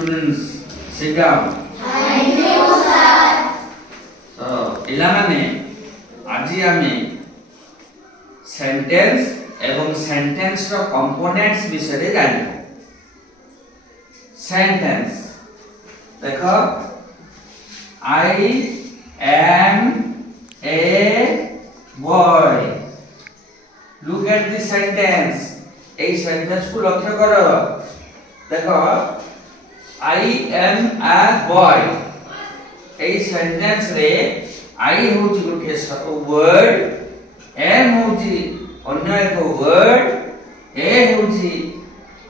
students. Sit down. Thank you, sir. So, पिलामाने आज आमे sentence एवं सेंटेंस रो कंपोनेंट्स विषय जानिबो। सेंटेंस देखो I am a boy. Look at this sentence. এই sentence को লক্ষ্য करो। देखो I am a boy. এই সেন্টেন্স রে I होची गोटे वर्ड, am होची अन्य एक वर्ड, a होची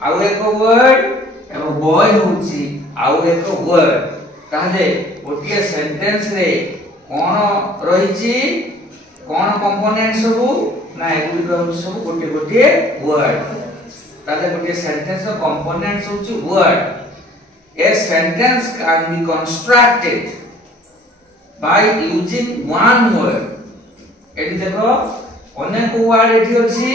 आउ एक वर्ड एवं boy होची आउ एक वर्ड। ताहले गोटे सेंटेंस रे कोन रहिची कोन कंपोनेंट सब ना एगुडी रहउ सब गोटे गोटे वर्ड। ताहले गोटे सेंटेंस रो कंपोनेंट्स होची word. A sentence can be constructed by using one word. एठी देखो अनेक वर्ड एठी अछि,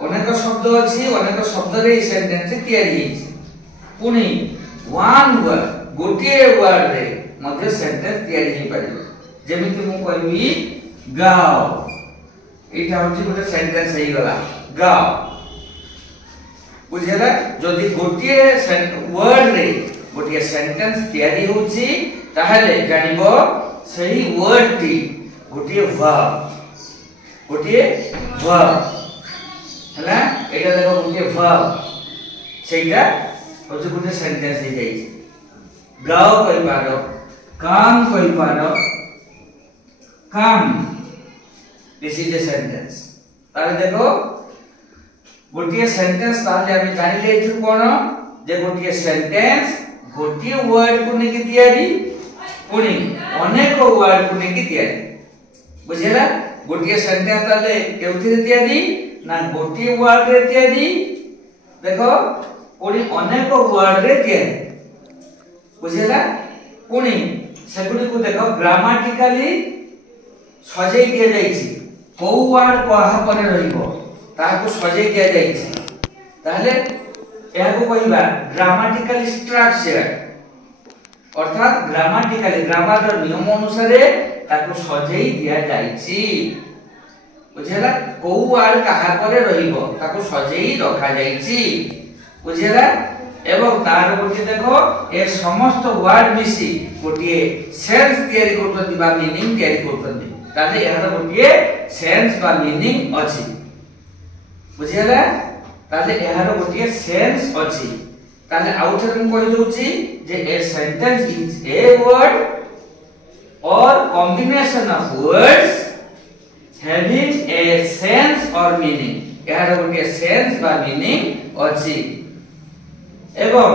अनेक शब्द अछि, अनेक शब्द रे सेंटेंस तयारी हिची। पुनी one word गोटे वर्ड रे मध्ये सेंटेंस तयारी हि परिबो। जेमिति मु कहबी गाओ, एटा होची गोटे सेंटेंस हेइ गला गाओ। बुझेला जदि गोटे वर्ड रे गोटे सेंटेंस तयारी होची ताहले जानिबो सही वर्ड टी गोटे वर्ब हला। एटा देखो गोटे वर्ब सेटा होची गोटे सेंटेंस हे जाई। गाओ कहि पारो, काम कहि पारो, काम दिस इज द सेंटेंस। ताले देखो गोटे सेंटेंस ताले आमे जानि लेथु कोन जे गोटे सेंटेंस गोटे वर्ड को नेकी तयारी पुनी अनेक वर्ड को नेकी तयारी। बुझेला गोटे सेंटेंस ताले केउथि तयारी ना गोटे वर्ड रे तयारी। देखो पुनी अनेक वर्ड रे तयारी। बुझेला पुनी सेगुडी को देखो ग्रामेटिकली सजै दिया जाईछि। को वर्ड कहा परे रहिबो ताको सजै दिया जाईछि। ताहले एहाको कहिबा ग्रामेटिकल स्ट्रक्चर, अर्थात ग्रामेटिकली ग्रामर नियम अनुसार ताको सजै दिया जाईछि। बुझेला को वर्ड कहा परे रहिबो ताको सजै रखा जाईछि। बुझेला एवं तार गोटे देखो ए समस्त वर्ड मिसी गोटे सेंस तयारी करतों बा मीनिंग तयारी करतों। ताले एहार गोटे सेंस बा मीनिंग अछि। बुझियला ताले एहार गोटे सेंस अछि। ताले आउथर मु कहि दोछि जे a sentence is a word or combination of words having a sense or meaning. एहार गोटे सेंस बा मीनिंग अछि। एवं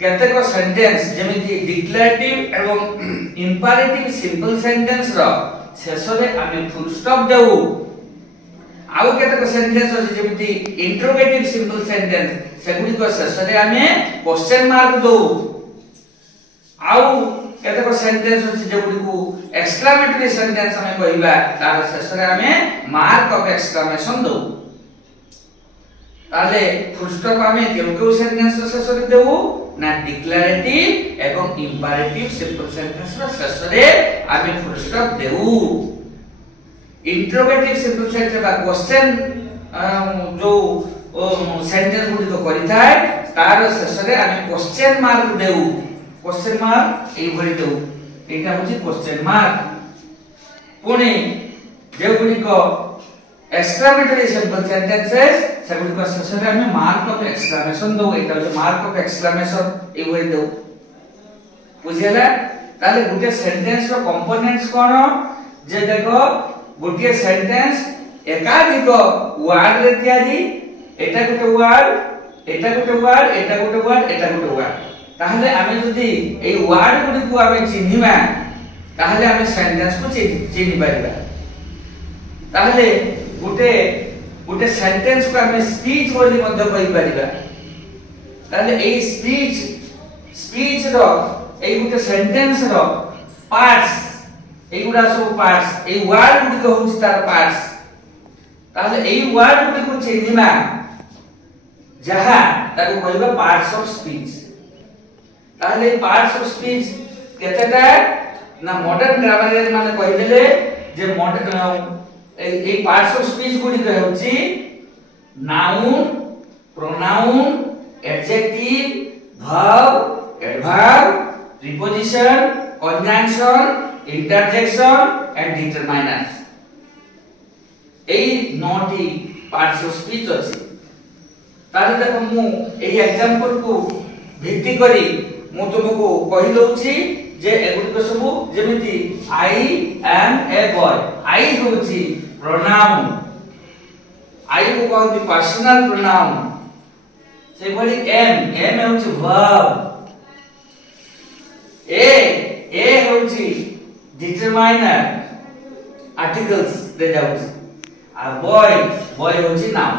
केतेक सेंटेंस जेमिति डिक्लेरेटिव एवं इंपरेटिव सिंपल सेंटेंस रो शेषरे आमे फुल स्टॉप देउ। आउ केतेक सेंटेंस अछि जेमिति इंटरोगेटिव सिंपल सेंटेंस सेगुडी को शेषरे आमे क्वेश्चन मार्क दउ। आउ केतेक सेंटेंस अछि जेगुडी को एक्सक्लेमेटरी सेंटेंस आमे कहिबा तार शेषरे आमे मार्क ऑफ एक्सक्लेमेशन दउ। ताले फुल स्टॉप आमे केउ सेंटेंस शेषरे देउ ना डिक्लेरेटिव एवं इंपरेटिव सिंपल सेंटेंस रो शेषरे आमे फुल स्टॉप देउ। इंटरोगेटिव सिंपल सेंटेंस बा क्वेश्चन जो सेंटेंस गुडी को करिथाय तार शेषरे आमे क्वेश्चन मार्क देउ। क्वेश्चन मार्क एई भरि देउ। एटा होची क्वेश्चन मार्क। पुनी जे गुडी को एक्सक्लेमेटरी सिंपल सेंटेंसेस सेगुडी को शेषरे आमे मार्क ऑफ एक्सक्लेमेशन दउ। एटा होची मार्क ऑफ एक्सक्लेमेशन एई भरि देउ। बुझियला ताले गुटे सेंटेंस रो कंपोनेंट्स कोन जे देखो गोटे सेंटेंस एकाधिक वर्ड रे तयारी। एटा गोटे वर्ड, एटा गोटे वर्ड, एटा गोटे वर्ड, एटा गोटे वर्ड। ताहले आमे जदी एई वर्ड गुडी को आमे चिन्हिबा ताहले आमे सेंटेंस को चिन्हि पारिबा। ताहले गोटे सेंटेंस को आमे स्पीच बोली मध्य कहि पारिबा। ताहले एई स्पीच रो एई गोटे सेंटेंस रो पार्ट्स एगुडा सब पार्ट्स ए वर्ड गुडी को होछि तार पार्ट्स। ताहले एई वर्ड गुडी को चिन्हिबा जहा ताको कहबा पार्ट्स ऑफ स्पीच। ताले पार्ट्स ऑफ स्पीच केतेटा ना मॉडर्न ग्रामर माने कहिदेले जे मॉडर्न ए पार्ट्स ऑफ स्पीच गुडी कहउची noun pronoun adjective verb adverb preposition conjunction interjection and determiners एई 9टी पार्ट्स ऑफ स्पीच अछि ताले देखो मु एई एग्जांपल को भित्ति करी मु तुमको कहि दउची जे एगुडी को सब जेमिति I M a boy I होची प्रोनाउन आई को कहती पर्सनल प्रोनाउन से भली एम होची वर्ब ए होची डिटरमाइनर आर्टिकल्स दे जाउची आ बॉय होची नाउन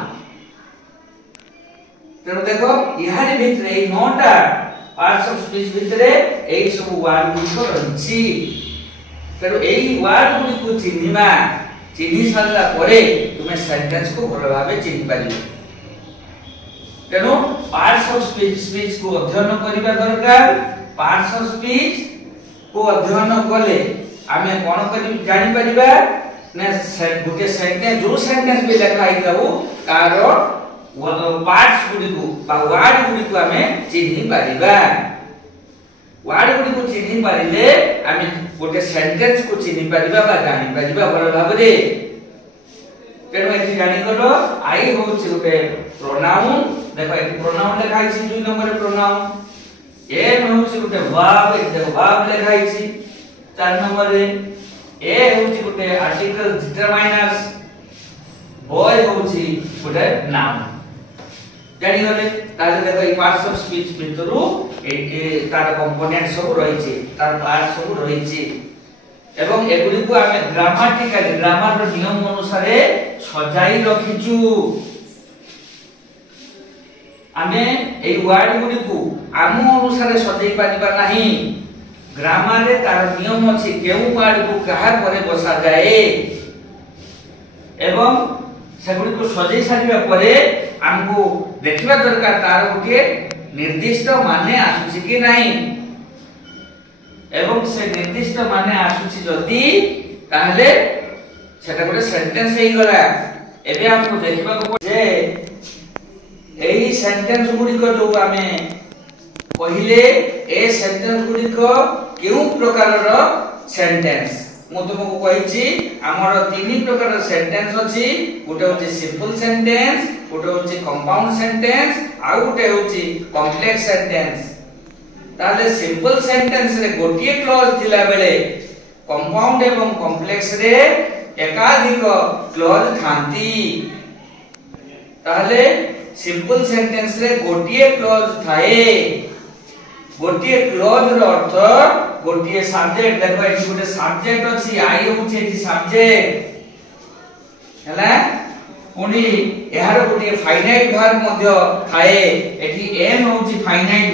तेणु देखो इहारे भितरे ए 9टा पार्ट्स ऑफ स्पीच भितरे एई सब वर्ड गुडी रहिछि तेणु एई वर्ड गुडी को चिन्हि सारला परे तुमे सेंटेंस को भल भाबे चिन्हि पारिबो तेणु पार्ट्स ऑफ स्पीच को अध्ययन करिबा दरकार पार्ट्स ऑफ स्पीच को अध्ययन कले आमे कोन करि जानि परिबा ने गुटे सेंटेंस जो सेंटेंस भी लिखा आइताउ तारो पार्ट्स गुडी को बा वर्ड गुडी को हमें चिन्हि पारिबा वर्ड गुडी को चिन्हि पारिले हमें गोटे सेंटेंस को चिन्हि पारिबा बा जानि पारिबा भल भाबरे तेनो एठी जानि गलो आई होछि गोटे प्रोनाउन देखो एठी प्रोनाउन लिखा आइछि 2 नंबर प्रोनाउन एम होछि गोटे वर्ब एठी देखो वर्ब लिखा आइछि 4 नंबर रे ए होछि गोटे आर्टिकल डिटरमाइनर्स बॉय होछि गोटे नाउन जानि गले ताले देखो ई पार्ट्स ऑफ स्पीच भितरु ए तार कंपोनेंट सब रहिछि तार पार्ट सब रहिछि एवं एगुडी को आमे ग्रामाटिकली ग्रामर नियम अनुसार सजाई रखिछु आमे ए वर्ड गुडी को आम अनुसार सजाई पारिबा नाही ग्रामर रे तार नियम अछि केउ वर्ड को कहा परे बसा जाए एवं सेगुडी को सजाई सारिबा परे हमको देखिबा दरकार तार गोटे निर्दिष्ट माने आसुछि कि नाही एवं से निर्दिष्ट माने आसुछि जदी ताहले सेटा गोटे सेंटेंस हेई गला एबे हमको देखिबा को जे एही सेंटेंस गुडी को जो आमे पहिले ए सेंटेंस गुडी को केउ प्रकारर सेंटेंस मु तुमको कहिछि हमर 3 प्रकार सेंटेंस अछि गोटे होछि सिंपल सेंटेंस गोटे होछि कंपाउंड सेंटेंस आ गोटे होछि कॉम्प्लेक्स सेंटेंस ताले सिंपल सेंटेंस रे गोटिए क्लॉज थिला बेले कंपाउंड एवं कॉम्प्लेक्स रे एकाधिक क्लॉज थांती ताले सिंपल सेंटेंस रे गोटिए क्लॉज थाए गोटिए क्लॉज रो अर्थ गोटिए सब्जेक्ट देखो एठी गोटे सब्जेक्ट अछि आई होछि एठी सब्जेक्ट हला पुनी एहार गोटिए फाइनाइट वर्ब मध्य थाए एठी एम होछि फाइनाइट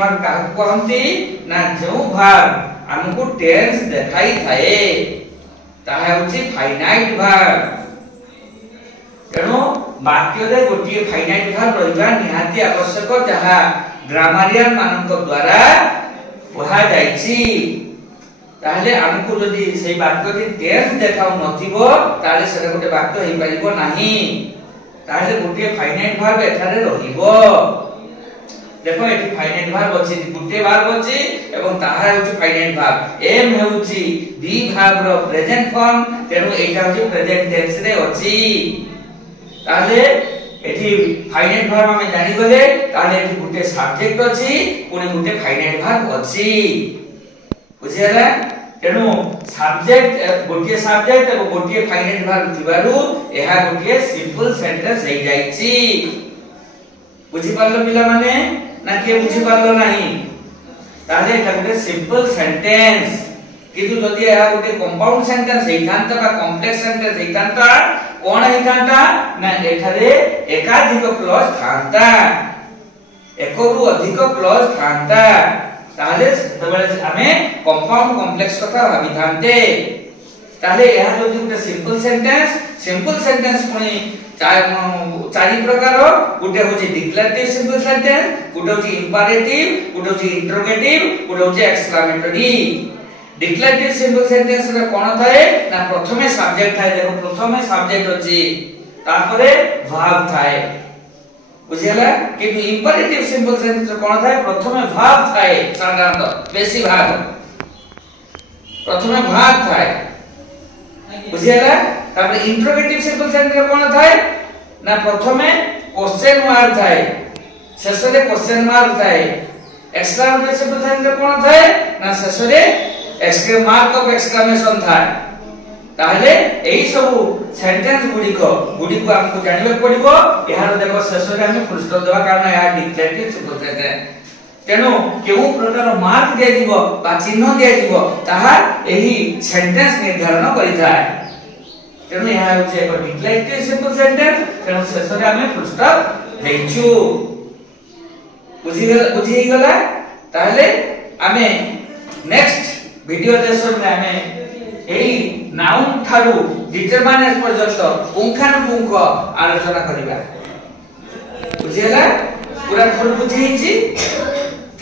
वर्ब का कहंती ना जो वर्ब हमको टेंस देखाई थाए ताहा होछि फाइनाइट वर्ब तेनो वाक्य रे गोटिए फाइनाइट वर्ब रहिबा निहाती आवश्यक जहा ग्रामारियन मानक द्वारा पढ़ा जाइछि ताहले हमको जदी सेही वाक्य के टेंस देखाउ नथिबो ताले सेटा गोटे वाक्य हेई परिबो नाही ताहले गोटे फाइनाइट वर्ब एठारे रहिबो देखो एठी फाइनाइट वर्ब अछि गोटे वर्ब अछि एवं ताहा होछि फाइनाइट वर्ब एम होछि बी वर्ब रो प्रेजेंट फॉर्म तेनु एटा होछि प्रेजेंट टेंस रे अछि ताहले एठी फाइनाइट वर्ब हम जानि गले ताले एठी गोटे सब्जेक्ट अछि पुनी गोटे फाइनाइट वर्ब अछि बुझियला तेनु सब्जेक्ट गोटे सब्जेक्ट एवं गोटे फाइनाइट वर्ब थिबारु एहा गोटे सिंपल सेंटेंस हेई जाइछि बुझि पारलो पिला माने ना के बुझि पारलो नाही ताले एटा गोटे सिंपल सेंटेंस किंतु जदि एहा गोटे कंपाउंड सेंटेंस हेइथांता बा कॉम्प्लेक्स सेंटेंस हेइथांता कोन हेइथांता ना एठारे एकाधिक क्लॉज थांता एकरु अधिक क्लॉज थांता ताले तबले हमें कंपाउंड कॉम्प्लेक्स कथा भाबिथांते ताले यह जो गुटे सिंपल सेंटेंस पुनी चारि प्रकार गुटे होची डिक्लेरेटिव सिंपल सेंटेंस गुटे होची इंपरेटिव गुटे होची इंटरोगेटिव गुटे होची एक्सक्लेमेटरी डिक्लेरेटिव सिंपल सेंटेंस रे कोन थाए ना प्रथमे सब्जेक्ट थाए देखो प्रथमे सब्जेक्ट होची तापरे वर्ब थाए बुझियला कि इंपरेटिव सिंपल सेंटेंस रे कोन थाए प्रथमे वर्ब थाए साधारणतः बेसी भाग प्रथमे भाग थाए बुझियला तापर इंटरोगेटिव सिंपल सेंटेंस रे कोन थाए ना प्रथमे क्वेश्चन मार्क थाए शेषरे क्वेश्चन मार्क थाए एक्सक्लेमेटरी सिंपल सेंटेंस रे कोन थाए ना शेषरे मार्क ऑफ एक्सक्लेमेशन थाए ताहले एही सब सेंटेंस गुडी को हमको जानिबे पड़िबो एहार देखो शेषरे हम फुल स्टॉप देबा कारण या डिक्लेरेटिव सिंपल सेंटेंस तेनो केउ प्रकार मार्क दे दिबो बा चिन्ह दे दिबो ताहा एही सेंटेंस निर्धारण करिथाय तेनो यहाँ होचे एक डिक्लेरेटिव सिंपल सेंटेंस तेनो शेषरे हम फुल स्टॉप देइछु बुझी गला ताहले हमें नेक्स्ट वीडियो लेसन में हमें एही नाउन थारु डिटरमाइनेस पर्यंत पुंखानुपुंख आलोचना करिबा बुझियला पूरा फुल बुझी छी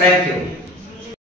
थैंक यू।